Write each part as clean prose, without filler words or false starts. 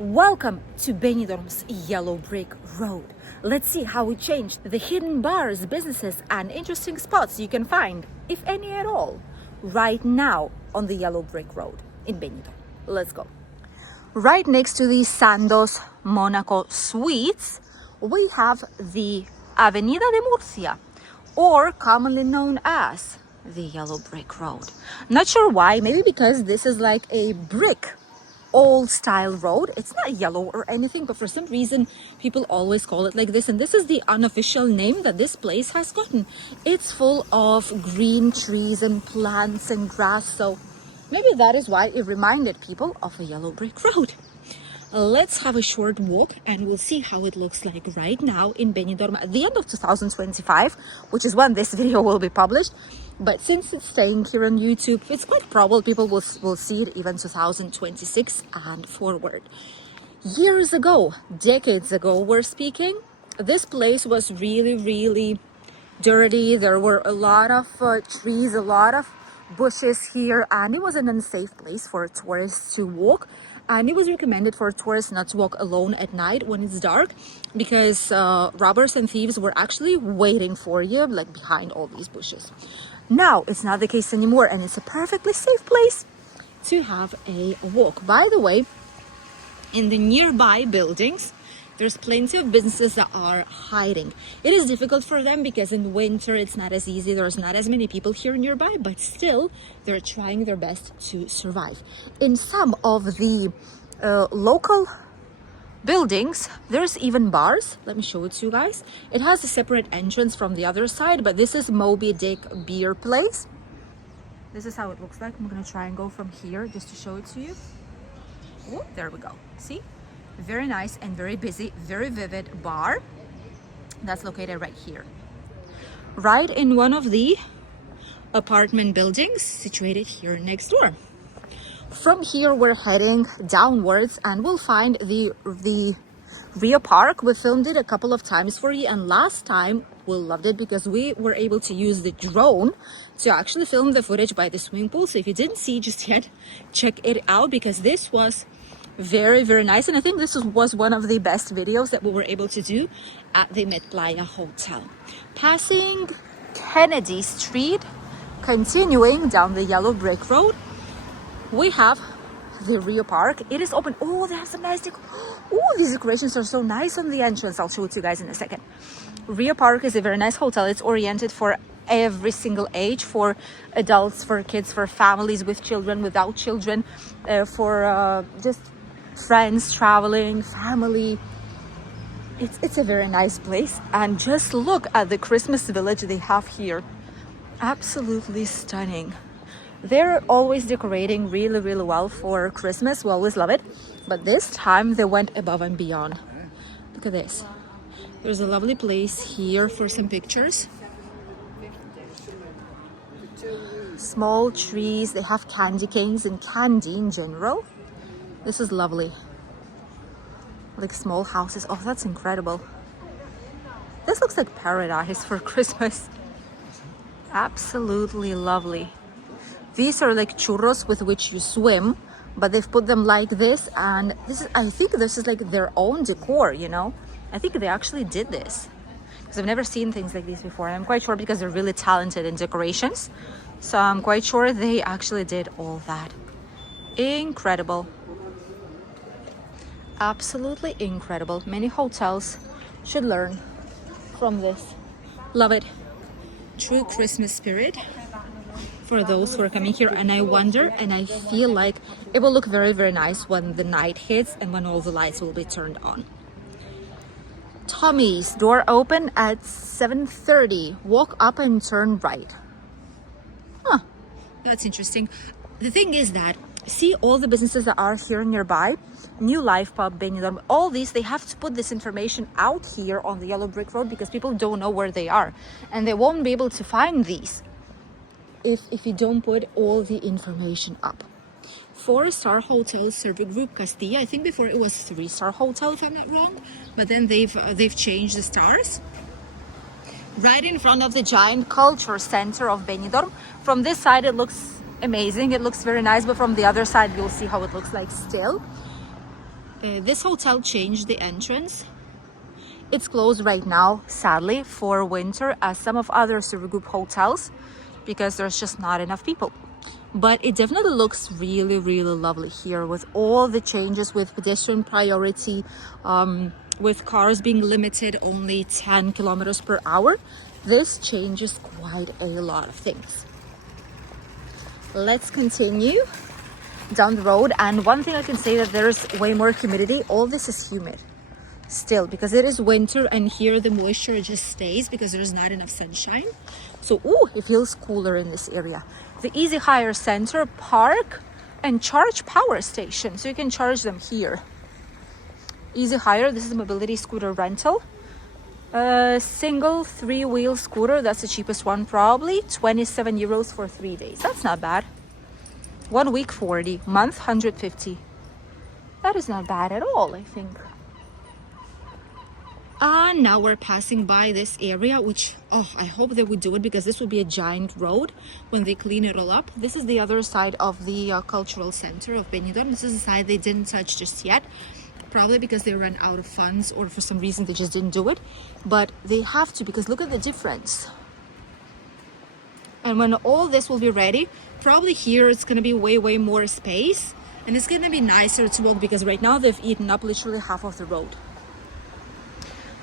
Welcome to Benidorm's Yellow Brick Road. Let's see how it changed the hidden bars, businesses, and interesting spots you can find, if any at all, right now on the Yellow Brick Road in Benidorm. Let's go. Right next to the Sandos Monaco Suites, we have the Avenida de Murcia, or commonly known as the Yellow Brick Road. Not sure why, maybe because this is like a brick old style road. It's not yellow or anything, but for some reason people always call it like this, and this is the unofficial name that this place has gotten. It's full of green trees and plants and grass, so maybe that is why it reminded people of a yellow brick road. Let's have a short walk and we'll see how it looks like right now in Benidorm at the end of 2025, which is when this video will be published. But since it's staying here on YouTube, it's quite probable people will see it even 2026 and forward. Years ago, decades ago, we're speaking, this place was really dirty. There were a lot of trees, a lot of bushes here, and it was an unsafe place for tourists to walk. And it was recommended for tourists not to walk alone at night when it's dark, because robbers and thieves were actually waiting for you, like behind all these bushes. Now it's not the case anymore, and it's a perfectly safe place to have a walk. By the way, in the nearby buildings, there's plenty of businesses that are hiding. It is difficult for them because in winter it's not as easy. There's not as many people here nearby, but still they're trying their best to survive. In some of the local buildings, there's even bars. Let me show it to you guys. It has a separate entrance from the other side, but this is Moby Dick Beer Place. This is how it looks like. I'm gonna try and go from here just to show it to you. Oh, there we go. See? Very nice and very busy, very vivid bar that's located right here, right in one of the apartment buildings situated here next door. From here we're heading downwards and we'll find the Rio Park. We filmed it a couple of times for you, and last time we loved it because we were able to use the drone to actually film the footage by the swimming pool. So if you didn't see just yet, check it out, because this was very nice, and I think this was one of the best videos that we were able to do at the Met Playa Hotel. Passing Kennedy Street, continuing down the Yellow Brick Road, we have the Rio Park. It is open. Oh, they have some nice these decorations are so nice on the entrance. I'll show it to you guys in a second. Rio Park is a very nice hotel. It's oriented for every single age, for adults, for kids, for families with children, without children, for just friends traveling, family. It's a very nice place, and just look at the Christmas village they have here. Absolutely stunning. They're always decorating really well for Christmas. We always love it, but this time they went above and beyond. Look at this. There's a lovely place here for some pictures. Small trees. They have candy canes and candy in general. This is lovely. Like small houses. Oh, that's incredible. This looks like paradise for Christmas. Absolutely lovely. These are like churros with which you swim, but they've put them like this, and this is, I think this is like their own decor, you know? I think they actually did this, because I've never seen things like these before. I'm quite sure because they're really talented in decorations. So I'm quite sure they actually did all that. Incredible. Absolutely incredible. Many hotels should learn from this. Love it. True Christmas spirit for those who are coming here, and I wonder, and I feel like it will look very nice when the night hits and when all the lights will be turned on. Tommy's, door open at 7:30. Walk up and turn right. Huh, that's interesting. The thing is that, see all the businesses that are here nearby, New Life Pub, Benidorm, all these, they have to put this information out here on the Yellow Brick Road because people don't know where they are, and they won't be able to find these if you don't put all the information up. 4-star hotel, Server Group Castilla. I think before it was 3-star hotel, if I'm not wrong, but then they've changed the stars. Right in front of the giant culture center of Benidorm. From this side it looks amazing, it looks very nice, but from the other side you'll see how it looks like still. This hotel changed the entrance. It's closed right now, sadly, for winter, as some of other super group hotels, because there's just not enough people. But it definitely looks really, really lovely here with all the changes, with pedestrian priority, with cars being limited only 10 kilometers per hour. This changes quite a lot of things. Let's continue down the road. And one thing I can say, that there's way more humidity. All this is humid still because it is winter, and here the moisture just stays because there's not enough sunshine. So it feels cooler in this area. The Easy Hire Center, Park and Charge Power Station, so you can charge them here. Easy Hire, this is a mobility scooter rental. Single 3-wheel scooter, that's the cheapest one, probably 27 euros for 3 days. That's not bad. 1 week 40, month 150. That is not bad at all, I think. And now we're passing by this area, which I hope they would do it, because this will be a giant road when they clean it all up. This is the other side of the cultural center of Benidorm. This is the side they didn't touch just yet, probably because they ran out of funds, or for some reason they just didn't do it. But they have to, because look at the difference. And when all this will be ready, probably here it's going to be way more space, and it's going to be nicer to walk, because right now they've eaten up literally half of the road.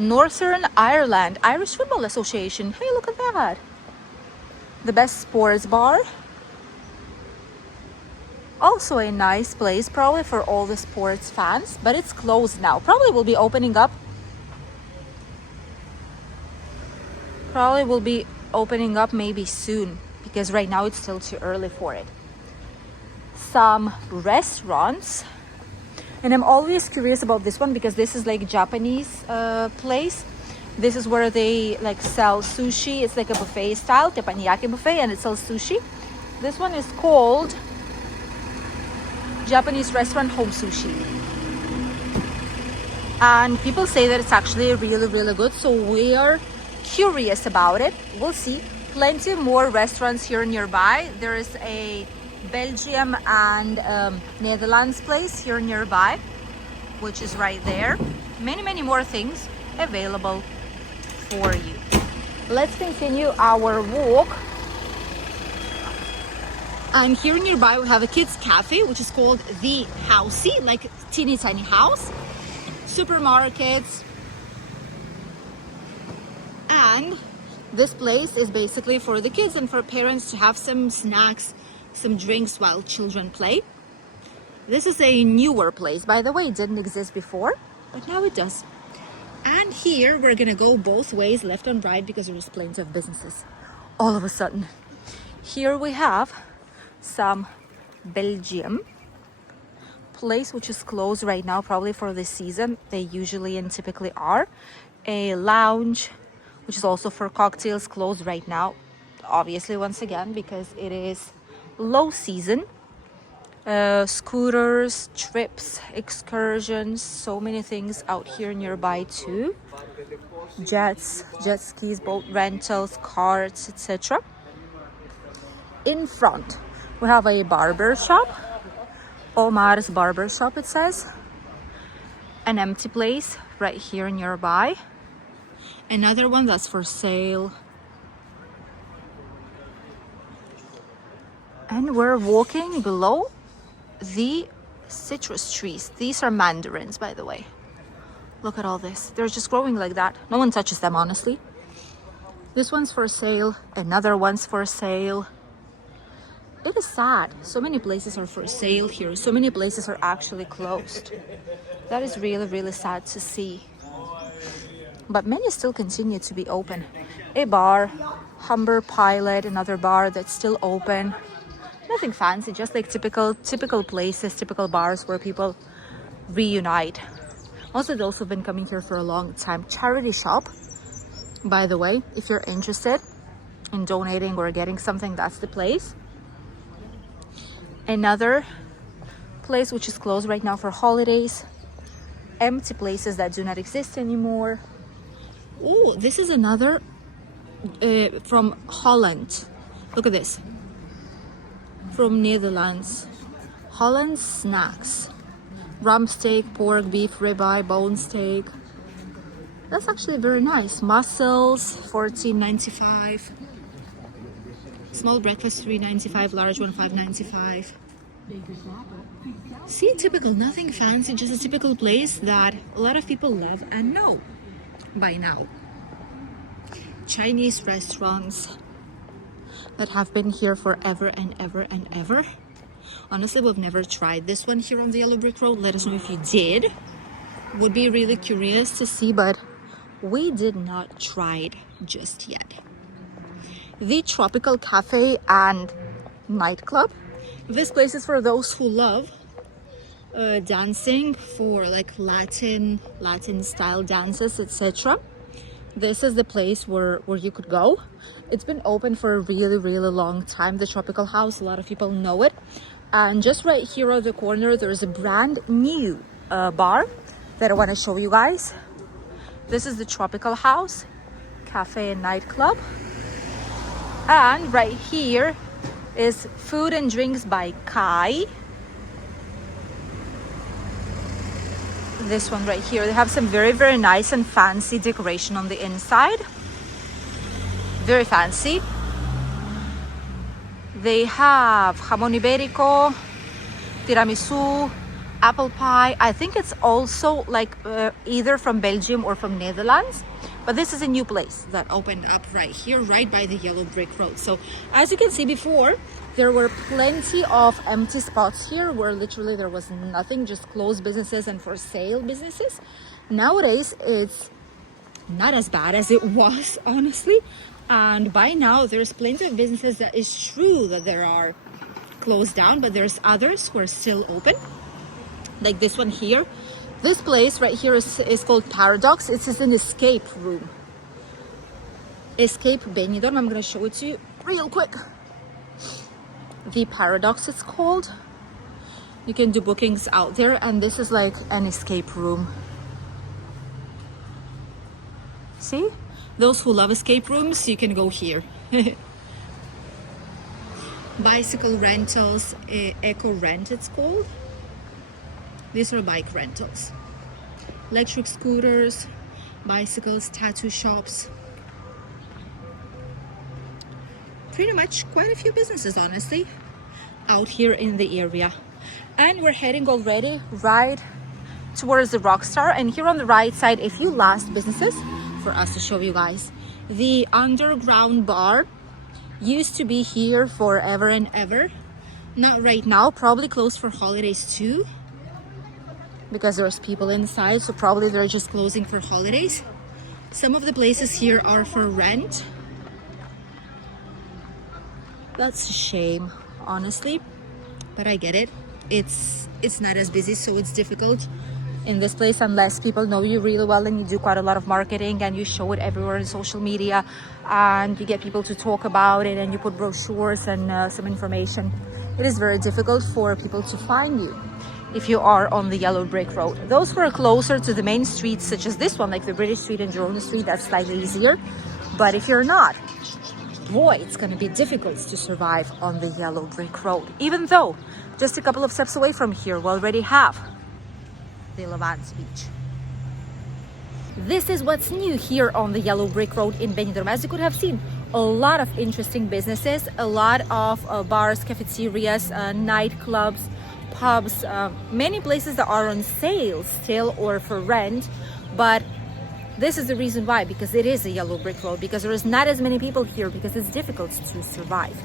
Northern Ireland Irish Football Association. Hey, look at that. The best sports bar. Also a nice place, probably for all the sports fans, but it's closed now. Probably will be opening up. Maybe soon, because right now it's still too early for it. Some restaurants. And I'm always curious about this one, because this is like Japanese place. This is where they like sell sushi. It's like a buffet style, teppanyaki buffet, and it sells sushi. This one is called Japanese Restaurant Home Sushi. And people say that it's actually really good. So we are curious about it. We'll see. Plenty more restaurants here nearby. There is a Belgium and Netherlands place here nearby, which is right there. Many more things available for you. Let's continue our walk. And here nearby we have a kids cafe, which is called The Housey, like teeny tiny house. Supermarkets. And this place is basically for the kids and for parents to have some snacks, some drinks while children play. This is a newer place, by the way. It didn't exist before, but now it does. And here we're gonna go both ways, left and right, because there's plenty of businesses all of a sudden. Here we have some Belgium place, which is closed right now, probably for the season. They usually and typically are. A lounge, which is also for cocktails, closed right now, obviously, once again, because it is low season. Scooters, trips, excursions, so many things out here nearby too. Jet skis, boat rentals, carts, etc. In front we have a barber shop, Omar's barber shop it says. An empty place right here nearby. Another one that's for sale. And we're walking below the citrus trees. These are mandarins, by the way. Look at all this. They're just growing like that. No one touches them, honestly. This one's for sale. Another one's for sale. It is sad. So many places are for sale here. So many places are actually closed. That is really sad to see. But many still continue to be open. A bar, Humber Pilot, another bar that's still open. Nothing fancy, just like typical places, typical bars where people reunite. Also, those who've been coming here for a long time. Charity shop, by the way, if you're interested in donating or getting something, that's the place. Another place which is closed right now for holidays. Empty places that do not exist anymore. Oh, this is another from Holland. Look at this. From Netherlands. Holland snacks. Rump steak, pork, beef, ribeye, bone steak. That's actually very nice. Mussels, $14.95. Small breakfast, $3.95. Large one, $5.95. See, typical, nothing fancy, just a typical place that a lot of people love and know by now. Chinese restaurants that have been here forever and ever and ever. Honestly, we've never tried this one here on the Yellow Brick Road. Let us know if you did. Would be really curious to see, but we did not try it just yet. The Tropical Cafe and Nightclub. This place is for those who love dancing, for like Latin style dances, etc. This is the place where you could go. It's been open for a really long time, the Tropical House. A lot of people know it. And just right here on the corner, there's a brand new bar that I want to show you guys. This is the Tropical House Cafe and Nightclub. And right here is Food and Drinks by Kai. This one right here, they have some very nice and fancy decoration on the inside. Very fancy. They have jamon iberico, tiramisu, apple pie. I think it's also like either from Belgium or from Netherlands. But this is a new place that opened up right here, right by the Yellow Brick Road. So as you can see before, there were plenty of empty spots here where literally there was nothing, just closed businesses and for sale businesses. Nowadays, it's not as bad as it was, honestly. And by now, there's plenty of businesses that is true that there are closed down, but there's others who are still open. Like this one here. This place right here is called Paradox. It's an escape room. Escape Benidorm. I'm going to show it to you real quick. The Paradox it's called. You can do bookings out there, and this is like an escape room. See? Those who love escape rooms, you can go here. Bicycle rentals, Eco Rent it's called. These are bike rentals. Electric scooters, bicycles, tattoo shops. Pretty much quite a few businesses, honestly, out here in the area. And we're heading already right towards the Rockstar. And here on the right side, a few last businesses for us to show you guys. The Underground Bar used to be here forever and ever. Not right now, probably closed for holidays too, because there's people inside, so probably they're just closing for holidays. Some of the places here are for rent. That's a shame, honestly, but I get it. It's not as busy, so it's difficult in this place unless people know you really well and you do quite a lot of marketing and you show it everywhere in social media and you get people to talk about it and you put brochures and some information. It is very difficult for people to find you if you are on the Yellow Brick Road. Those who are closer to the main streets, such as this one, like the British Street and Girona Street, that's slightly easier. But if you're not, boy, it's going to be difficult to survive on the Yellow Brick Road. Even though just a couple of steps away from here, we already have the Levant Beach. This is what's new here on the Yellow Brick Road in Benidorm. As you could have seen, a lot of interesting businesses, a lot of bars, cafeterias, nightclubs, pubs, many places that are on sale still or for rent. But this is the reason why, because it is a Yellow Brick Road, because there is not as many people here, because it's difficult to survive.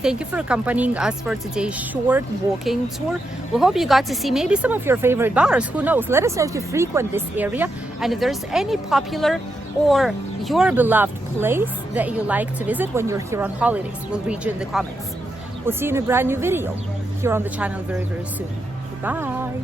Thank you for accompanying us for today's short walking tour. We hope you got to see maybe some of your favorite bars. Who knows? Let us know if you frequent this area and if there's any popular or your beloved place that you like to visit when you're here on holidays. We'll read you in the comments. We'll see you in a brand new video here on the channel very soon. Goodbye.